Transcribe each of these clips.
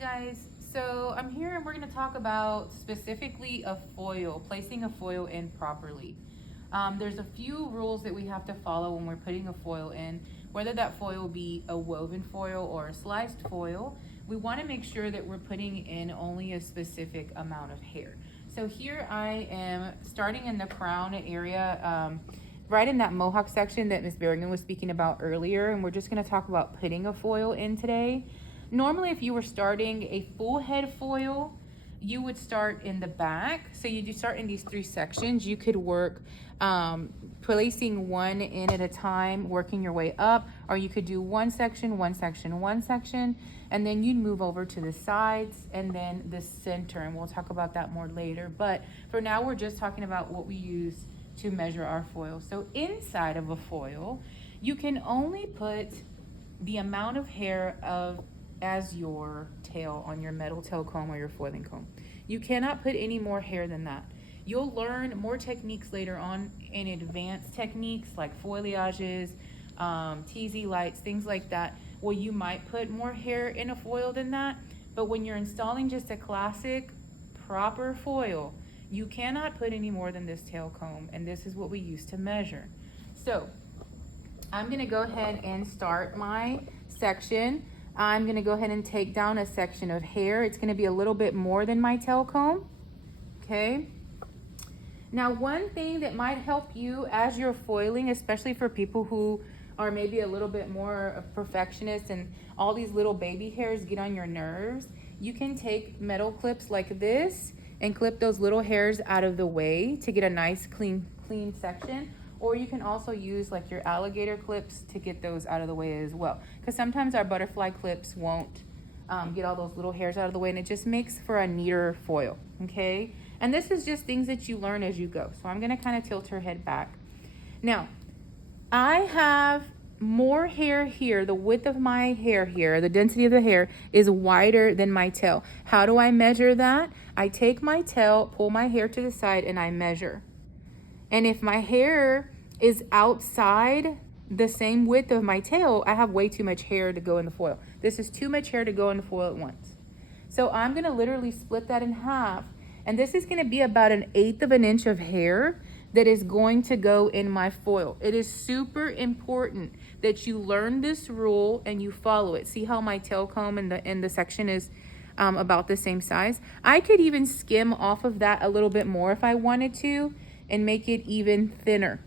Guys, so I'm here and we're going to talk about specifically a foil, placing a foil in properly. There's a few rules that we have to follow when we're putting a foil in, whether that foil be a woven foil or a sliced foil. We want to make sure that we're putting in only a specific amount of hair. So here I am starting in the crown area, right in that mohawk section that Miss Berrigan was speaking about earlier, and we're just going to talk about putting a foil in today. Normally, if you were starting a full head foil, you would start in the back. So you do start in these three sections. You could work placing one in at a time, working your way up, or you could do one section, one section, one section, and then you'd move over to the sides and then the center, and we'll talk about that more later. But for now, we're just talking about what we use to measure our foil. So inside of a foil, you can only put the amount of hair as your tail on your metal tail comb or your foiling comb. You cannot put any more hair than that. You'll learn more techniques later on in advanced techniques like foliages, TZ lights, things like that, where you might put more hair in a foil than that. But when you're installing just a classic proper foil, you cannot put any more than this tail comb, and this is what we use to measure. So I'm gonna go ahead and start my section. I'm gonna go ahead and take down a section of hair. It's gonna be a little bit more than my tail comb, okay? Now, one thing that might help you as you're foiling, especially for people who are maybe a little bit more perfectionist and all these little baby hairs get on your nerves, you can take metal clips like this and clip those little hairs out of the way to get a nice clean section. Or you can also use like your alligator clips to get those out of the way as well. Because sometimes our butterfly clips won't get all those little hairs out of the way, and it just makes for a neater foil, okay? And this is just things that you learn as you go. So I'm gonna kind of tilt her head back. Now, I have more hair here. The width of my hair here, the density of the hair is wider than my tail. How do I measure that? I take my tail, pull my hair to the side, and I measure. And if my hair is outside the same width of my tail, I have way too much hair to go in the foil. This is too much hair to go in the foil at once. So I'm gonna literally split that in half. And this is gonna be about 1/8 of an inch of hair that is going to go in my foil. It is super important that you learn this rule and you follow it. See how my tail comb in the section is about the same size? I could even skim off of that a little bit more if I wanted to, and make it even thinner,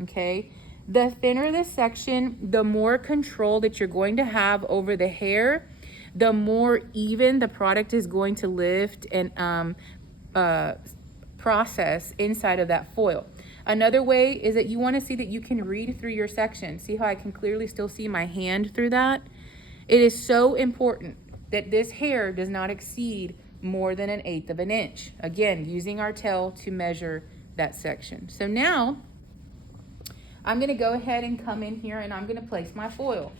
okay? The thinner the section, the more control that you're going to have over the hair, the more even the product is going to lift and process inside of that foil. Another way is that you want to see that you can read through your section. See how I can clearly still see my hand through that? It is so important that this hair does not exceed more than 1/8 of an inch. Again, using our tail to measure that section. So now I'm going to go ahead and come in here and I'm going to place my foil.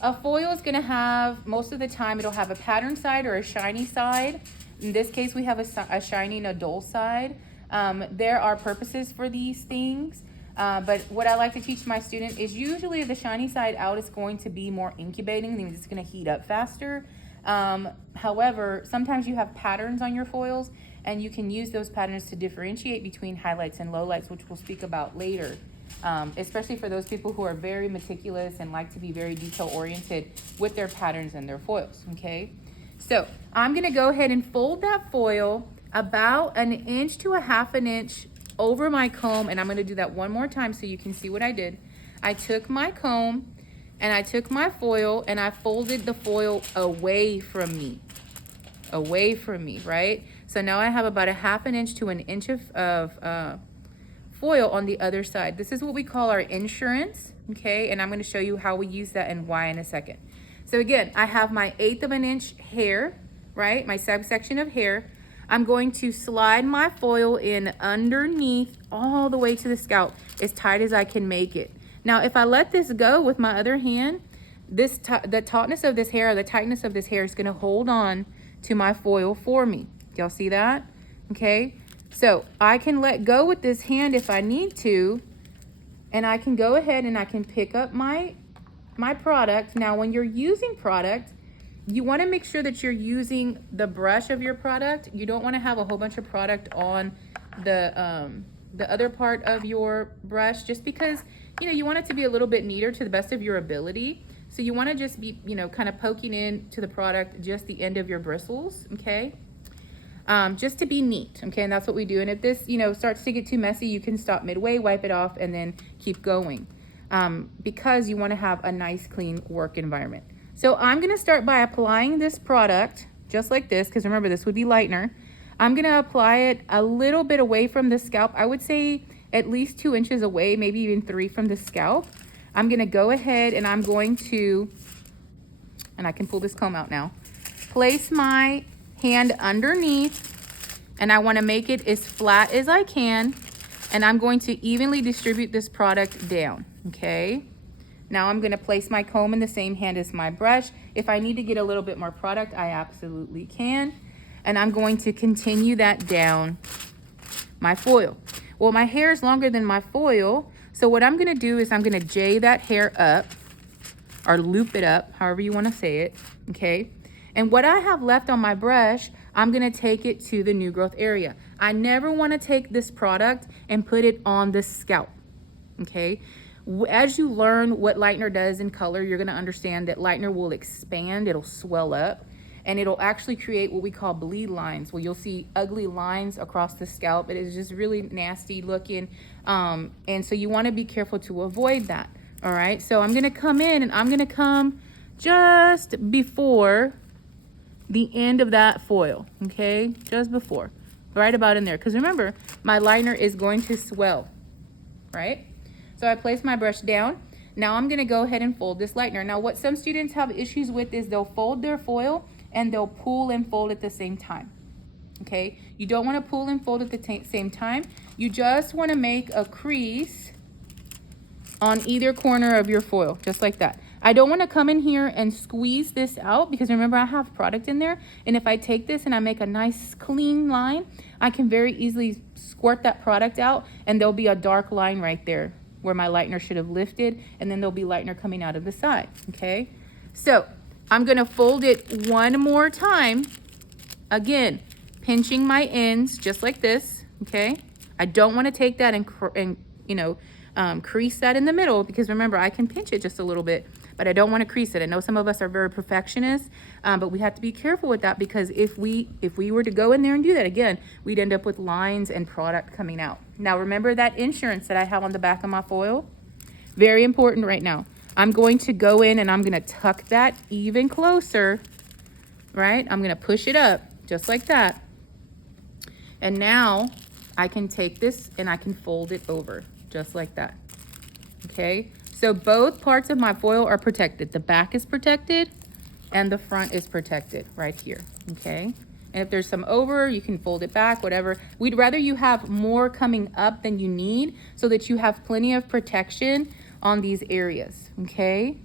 A foil is going to have, most of the time, it'll have a pattern side or a shiny side. In this case, we have a shiny and a dull side. There are purposes for these things, but what I like to teach my student is usually the shiny side out is going to be more incubating, means it's going to heat up faster. However, sometimes you have patterns on your foils, and you can use those patterns to differentiate between highlights and lowlights, which we'll speak about later, especially for those people who are very meticulous and like to be very detail-oriented with their patterns and their foils, okay? So I'm gonna go ahead and fold that foil about 1 inch to 1/2 inch over my comb, and I'm gonna do that one more time so you can see what I did. I took my comb and I took my foil and I folded the foil away from me, right? So now I have about 1/2 inch to 1 inch of foil on the other side. This is what we call our insurance, okay? And I'm gonna show you how we use that and why in a second. So again, I have my 1/8 of an inch hair, right? My subsection of hair. I'm going to slide my foil in underneath all the way to the scalp, as tight as I can make it. Now, if I let this go with my other hand, the tautness of this hair, or the tightness of this hair is gonna hold on to my foil for me. Y'all see that? Okay, so I can let go with this hand if I need to, and I can go ahead and I can pick up my product. Now, when you're using product, You want to make sure that you're using the brush of your product. You don't want to have a whole bunch of product on the other part of your brush, just because, you know, you want it to be a little bit neater to the best of your ability. So you want to just be, you know, kind of poking in to the product, just the end of your bristles, okay? Just to be neat, okay? And that's what we do. And if this, you know, starts to get too messy, you can stop midway, wipe it off, and then keep going, because you want to have a nice, clean work environment. So I'm going to start by applying this product just like this, because remember, this would be lightener. I'm going to apply it a little bit away from the scalp. I would say at least 2 inches away, maybe even 3 from the scalp. I'm going to go ahead and I'm going to, and I can pull this comb out now, place my hand underneath, and I want to make it as flat as I can, and I'm going to evenly distribute this product down, okay? Now I'm going to place my comb in the same hand as my brush. If I need to get a little bit more product, I absolutely can. And I'm going to continue that down my foil. Well, my hair is longer than my foil, so what I'm going to do is I'm going to J that hair up, or loop it up, however you want to say it, okay? And what I have left on my brush, I'm going to take it to the new growth area. I never want to take this product and put it on the scalp, okay? As you learn what lightener does in color, you're going to understand that lightener will expand, it'll swell up, and it'll actually create what we call bleed lines, where you'll see ugly lines across the scalp. It is just really nasty looking, and so you want to be careful to avoid that. All right, so I'm going to come in, and I'm going to come just before the end of that foil, okay? Just before, right about in there, because remember, my liner is going to swell, right? So I place my brush down. Now I'm going to go ahead and fold this lightener. Now what some students have issues with is they'll fold their foil and they'll pull and fold at the same time, okay? You don't want to pull and fold at the same time. You just want to make a crease on either corner of your foil, just like that. I don't want to come in here and squeeze this out, because remember, I have product in there, and if I take this and I make a nice clean line, I can very easily squirt that product out, and there'll be a dark line right there where my lightener should have lifted, and then there'll be lightener coming out of the side, okay? So I'm going to fold it one more time, again pinching my ends just like this, okay? I don't want to take that and you know, crease that in the middle, because remember, I can pinch it just a little bit, but I don't want to crease it. I know some of us are very perfectionists, but we have to be careful with that, because if we were to go in there and do that again, we'd end up with lines and product coming out. Now remember that insurance that I have on the back of my foil? Very important right now. I'm going to go in and I'm going to tuck that even closer, right? I'm going to push it up just like that. And now I can take this and I can fold it over just like that, okay? So both parts of my foil are protected. The back is protected and the front is protected right here, okay? And if there's some over, you can fold it back, whatever. We'd rather you have more coming up than you need, so that you have plenty of protection on these areas, okay?